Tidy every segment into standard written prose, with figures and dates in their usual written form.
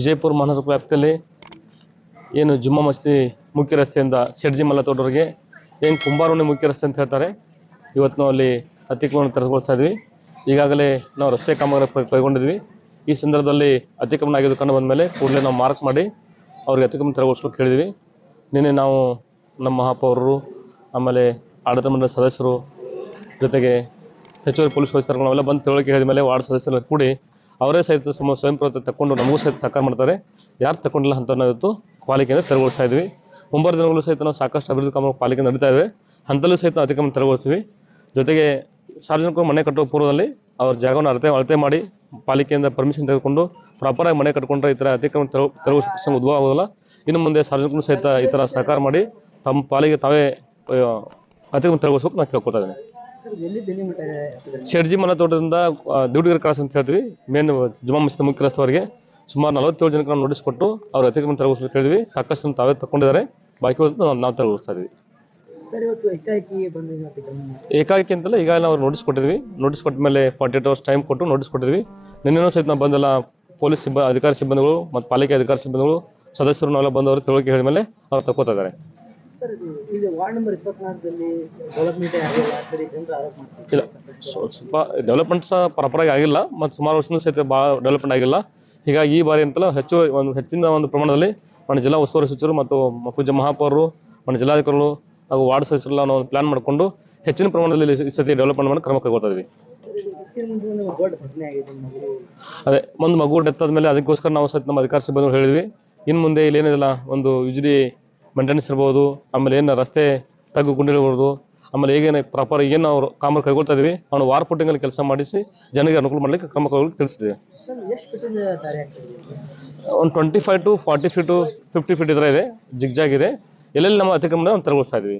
ವಿಜಯಪುರ ಮಹಾನಗರ ವ್ಯಾಪ್ತಿಯಲ್ಲಿ ಏನು ಜುಮ್ಮಾ ಮಸ್ತಿ ಮುಖ್ಯ ರಸ್ತೆಯಿಂದ ಶೆಡ್ಜಿ ಮಲ್ಲ ತೋಟವರೆಗೆ ಏನು ಕುಂಬಾರೋಣಿ ಮುಖ್ಯ ರಸ್ತೆ ಅಂತ ಹೇಳ್ತಾರೆ. ಇವತ್ತು ನಾವು ಅಲ್ಲಿ ಅತಿಕ್ರಮಣ ತೆರವುಗೊಳಿಸ್ತಾ ಇದ್ವಿ. ಈಗಾಗಲೇ ನಾವು ರಸ್ತೆ ಕಾಮಗಾರಿ ಕೈಗೊಂಡಿದ್ವಿ. ಈ ಸಂದರ್ಭದಲ್ಲಿ ಅತಿಕ್ರಮಣ ಆಗಿದ್ದು ಕಂಡು ಬಂದ ಮೇಲೆ ಕೂಡಲೇ ನಾವು ಮಾರ್ಕ್ ಮಾಡಿ ಅವ್ರಿಗೆ ಅತಿಕ್ರಮಣ ತೆರವುಗೊಳಿಸಲು ಕೇಳಿದ್ವಿ. ನಿನ್ನೆ ನಾವು ನಮ್ಮ ಮಹಾಪೌರರು, ಆಮೇಲೆ ಆಡಳಿತ ಮಂಡಳಿ ಸದಸ್ಯರು, ಜೊತೆಗೆ ಹೆಚ್ಚುವರಿ ಪೊಲೀಸ್ ವರಿಷ್ಠರು ನಾವೆಲ್ಲ ಬಂದು ತಿಳುವಳಿಕೆ ಹೇಳಿದ ಮೇಲೆ ವಾರ್ಡ್ ಸದಸ್ಯರು ಕೂಡಿ ಅವರೇ ಸಹಿತ ಸ್ವಯಂ ಪ್ರೇರಿತ ತಗೊಂಡು ನಮಗೂ ಸಹಿತ ಸಹಕಾರ ಮಾಡ್ತಾರೆ. ಯಾರು ತಗೊಂಡಿಲ್ಲ ಅಂತ ಇವತ್ತು ಪಾಲಿಕೆಯಿಂದ ತೆರವುಗೊಳಿಸ್ತಾ ಇದ್ವಿ. ಮುಂಬರುವ ದಿನಗಳು ಸಹಿತ ನಾವು ಸಾಕಷ್ಟು ಅಭಿವೃದ್ಧಿ ಕಾಮ ಪಾಲಿಕೆ ನಡೀತಾ ಇವೆ. ಹಂತಲ್ಲೂ ಸಹಿತ ಅತಿಕ್ರಮಣ ತೆರವುಗೊಳಿಸ್ತೀವಿ. ಜೊತೆಗೆ ಸಾರ್ವಜನಿಕರು ಮನೆ ಕಟ್ಟುವ ಪೂರ್ವದಲ್ಲಿ ಅವ್ರ ಜಾಗವನ್ನು ಅಳತೆ ಮಾಡಿ ಪಾಲಿಕೆಯಿಂದ ಪರ್ಮಿಷನ್ ತೆಗೆದುಕೊಂಡು ಪ್ರಾಪರಾಗಿ ಮನೆ ಕಟ್ಕೊಂಡ್ರೆ ಈ ಥರ ಅತಿಕ್ರಮಣ ತೆರವುಗೊಳಿಸೋ ಪ್ರಸಂಗ ಉದ್ಭವ ಆಗೋದಿಲ್ಲ. ಇನ್ನು ಮುಂದೆ ಸಾರ್ವಜನಿಕರು ಸಹಿತ ಈ ಥರ ಸಹಕಾರ ಮಾಡಿ ತಮ್ಮ ಪಾಲಿಗೆ ತಾವೇ ಅತಿಕ್ರಮಣ ತೆರವುಗೊಳಿಸೋಕೆ ನಾನು ಕೇಳ್ಕೊತಾ ಇದ್ದೀನಿ. ಶೆಡ್ಜಿ ಮನೆ ತೋಟದಿಂದ ದ್ಯೂಟಿಗರ್ ಕ್ರಾಸ್ ಅಂತ ಹೇಳ್ತೀವಿ, ಮೇನ್ ಜುಮ್ಮಾ ಮಸ್ಜಿದ್ ಮುಖ್ಯ ರಸ್ತೆವರೆಗೆ ಸುಮಾರು 47 ಜನಕ್ಕೆ ನಾವು ನೋಟಿಸ್ ಕೊಟ್ಟು ಅವ್ರು ಅತಿಕ್ರಮಣ ತೆರವುಗೊಳಿಸಲು ಕೇಳಿದ್ವಿ. ಸಾಕಷ್ಟು ತಾವೇ ತಗೊಂಡಿದ್ದಾರೆ, ಬಾಕಿ ನಾವು ತೆರವುಗೊಳಿಸ್ತಾ ಇದ್ವಿ. ಏಕಾಏಕಿ ಅಂತಲ್ಲ, ಈಗಾಗಲೇ ನಾವು ನೋಟಿಸ್ ಕೊಟ್ಟಿದ್ವಿ. ನೋಟಿಸ್ ಕೊಟ್ಟ ಮೇಲೆ 48 hours ಟೈಮ್ ಕೊಟ್ಟು ನೋಟಿಸ್ ಕೊಟ್ಟಿದ್ವಿ. ನಿನ್ನೆನೂ ಸಹಿತ ನಾವು ಬಂದೆಲ್ಲ ಪೊಲೀಸ್ ಅಧಿಕಾರಿ ಸಿಬ್ಬಂದಿಗಳು ಮತ್ತು ಪಾಲಿಕೆ ಅಧಿಕಾರಿ ಸಿಬ್ಬಂದಿಗಳು ಸದಸ್ಯರು ನಾವೆಲ್ಲ ಬಂದವರು ತಿಳುವಳಿಕೆ ಹೇಳಿದ ಮೇಲೆ ಅವ್ರು ತಗೋತಾ ಇದ್ದಾರೆ. ಇಲ್ಲ, ಸ್ವಲ್ಪ ಡೆವಲಪ್ಮೆಂಟ್ ಸಹ ಪ್ರಾಪರಾಗಿ ಆಗಿಲ್ಲ ಮತ್ತು ಸುಮಾರು ವರ್ಷದಿಂದ ಸಹಿತ ಭಾಳ ಡೆವಲಪ್ಮೆಂಟ್ ಆಗಿಲ್ಲ. ಹೀಗಾಗಿ ಈ ಬಾರಿ ಅಂತಲ್ಲ ಹೆಚ್ಚಿನ ಒಂದು ಪ್ರಮಾಣದಲ್ಲಿ మన ಜಿಲ್ಲಾ ಉಸ್ತುವಾರಿ ಸಚಿವರು ಮತ್ತು ಪೂಜ್ಯ ಮಹಾಪೌರರು, మన ಜಿಲ್ಲಾಧಿಕಾರಿಗಳು ಹಾಗೂ ವಾರ್ಡ್ ಸದಸ್ಯರೆಲ್ಲ ನಾವು ಪ್ಲಾನ್ ಮಾಡಿಕೊಂಡು ಹೆಚ್ಚಿನ ಪ್ರಮಾಣದಲ್ಲಿ ಈ ಸತಿ ಡೆವಲಪ್ಮೆಂಟ್ ಮಾಡಿ ಕ್ರಮ ಕೈಗೊಳ್ತಾ ಇದ್ವಿ. ಅದೇ ಒಂದು ಮಗು ಡೆತ್ ಆದಮೇಲೆ ಅದಕ್ಕೋಸ್ಕರ ನಾವು ಸಹಿತ ನಮ್ಮ ಅಧಿಕಾರಿ ಸಿಬ್ಬಂದಿಗಳು ಹೇಳಿದ್ವಿ, ಇನ್ನು ಮುಂದೆ ಇಲ್ಲಿ ಏನಿಲ್ಲ ಒಂದು ಯುಜಲಿ ಮೇಂಟೆನೆನ್ಸ್ ಇರ್ಬೋದು, ಆಮೇಲೆ ಏನು ರಸ್ತೆ ತಗ್ಗು ಗುಂಡಿರ್ಬೋದು, ಆಮೇಲೆ ಈಗೇನು ಪ್ರಾಪರ್ ಏನು ನಾವು ಕಾಮಗಾರಿ ಕೈಗೊಳ್ತಾ ಇದ್ವಿ ಅವನು ವಾರ್ ಪುಟ್ಟಿಂಗಲ್ಲಿ ಕೆಲಸ ಮಾಡಿಸಿ ಜನರಿಗೆ ಅನುಕೂಲ ಮಾಡಲಿಕ್ಕೆ ಕ್ರಮ ಕೈಗೊಳ್ಳಲಿಕ್ಕೆ ತಿಳಿಸಿದ್ವಿ. ಒಂದು 25 to 40 feet 50 feet ಇದರ ಇದೆ, ಜಿಗ್ಜಾಗ್ ಇದೆ. ಎಲ್ಲೆಲ್ಲಿ ನಮ್ಮ ಅತಿಕ್ರಮಣ ತೆರವುಗೊಳಿಸ್ತಾ ಇದ್ವಿ.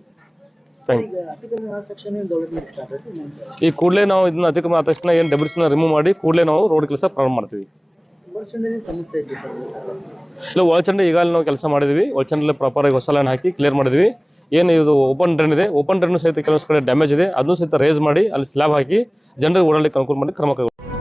ಈ ಕೂಡಲೇ ನಾವು ಇದನ್ನ ಅತಿಕ್ರಮಣ ಆದ ತಕ್ಷಣ ಏನು ಡೆಬ್ರಿಸ್ನ ರಿಮೂವ್ ಮಾಡಿ ಕೂಡಲೇ ನಾವು ರೋಡ್ ಕೆಲಸ ಪ್ರಾರಂಭ ಮಾಡ್ತೀವಿ. ಇಲ್ಲ, ಒಳಚಂಡ ಈಗಾಗಲೇ ನಾವು ಕೆಲಸ ಮಾಡಿದ್ವಿ. ಒಳಚಂಡಲ್ಲಿ ಪ್ರಾಪರಾಗಿ ಹೊಸ ಲೈನ್ ಹಾಕಿ ಕ್ಲಿಯರ್ ಮಾಡಿದ್ವಿ. ಏನು ಇದು ಓಪನ್ ಡ್ರೈನ್ ಇದೆ, ಓಪನ್ ಡ್ರೈನ್ ಸಹಿತ ಕೆಲವೊಂದು ಕಡೆ ಡ್ಯಾಮೇಜ್ ಇದೆ, ಅದನ್ನು ಸಹಿತ ರೇಸ್ ಮಾಡಿ ಅಲ್ಲಿ ಸ್ಲ್ಯಾಬ್ ಹಾಕಿ ಜನರಿಗೆ ಓಡಾಡಲಿಕ್ಕೆ ಅನುಕೂಲ ಮಾಡಿ ಕ್ರಮ ಕೈಗೊಳ್ಳಿ.